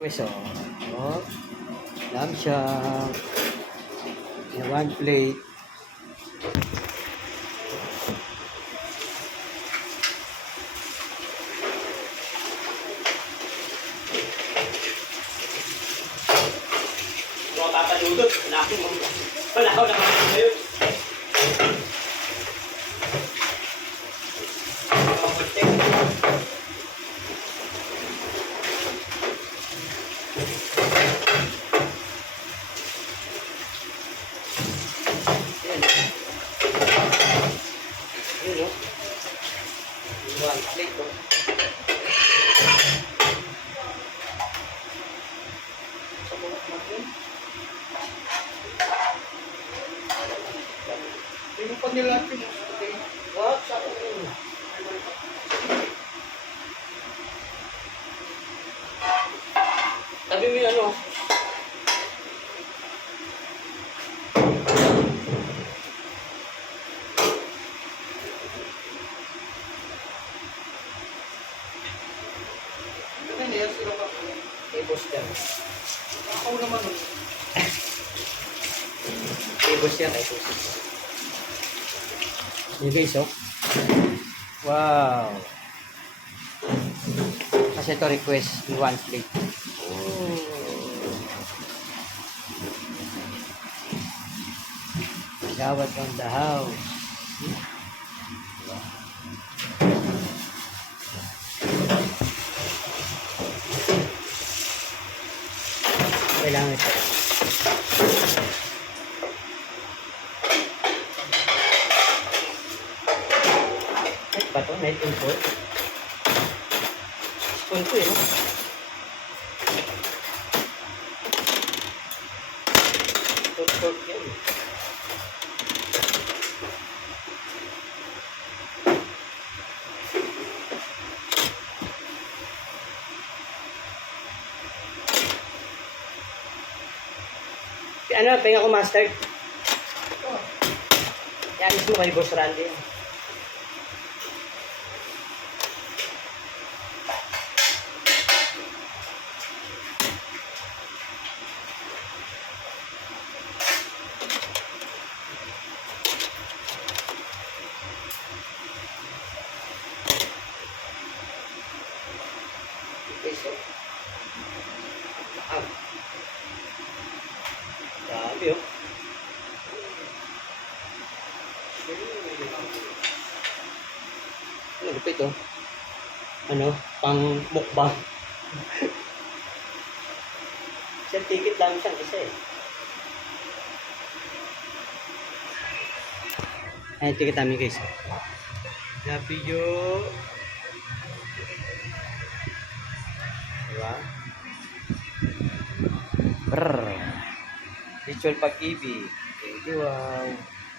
Peso. Oh, lamb shank. One plate. Mga papadudot, laki mo. Wala ko naman ngayon. Yun o. One plate o. Pinupad nila natin yung okay. What? Sa akin. Sabi mo yung ano. Ano niya sila pa? Ibos yan. Ako naman nun. Ibos yan. Ibos. Yun guys, oh. Wow. Kasi ito request in one plate. Oh. Gawat on the house. Kailangan ito. Ba ito? Night import? Spoon ko yun. Pork yan. Ano, penga ko mustard? Yan mismo kay Boss Randy. Peso. Grabe oh. Ano lupit oh. Ano? Pang mukbang. Isang ticket lang siyang isa eh. Ayan, ticket namin guys. Grabe yun. Diba? Brrr. Ritual pag-ibig. Wow.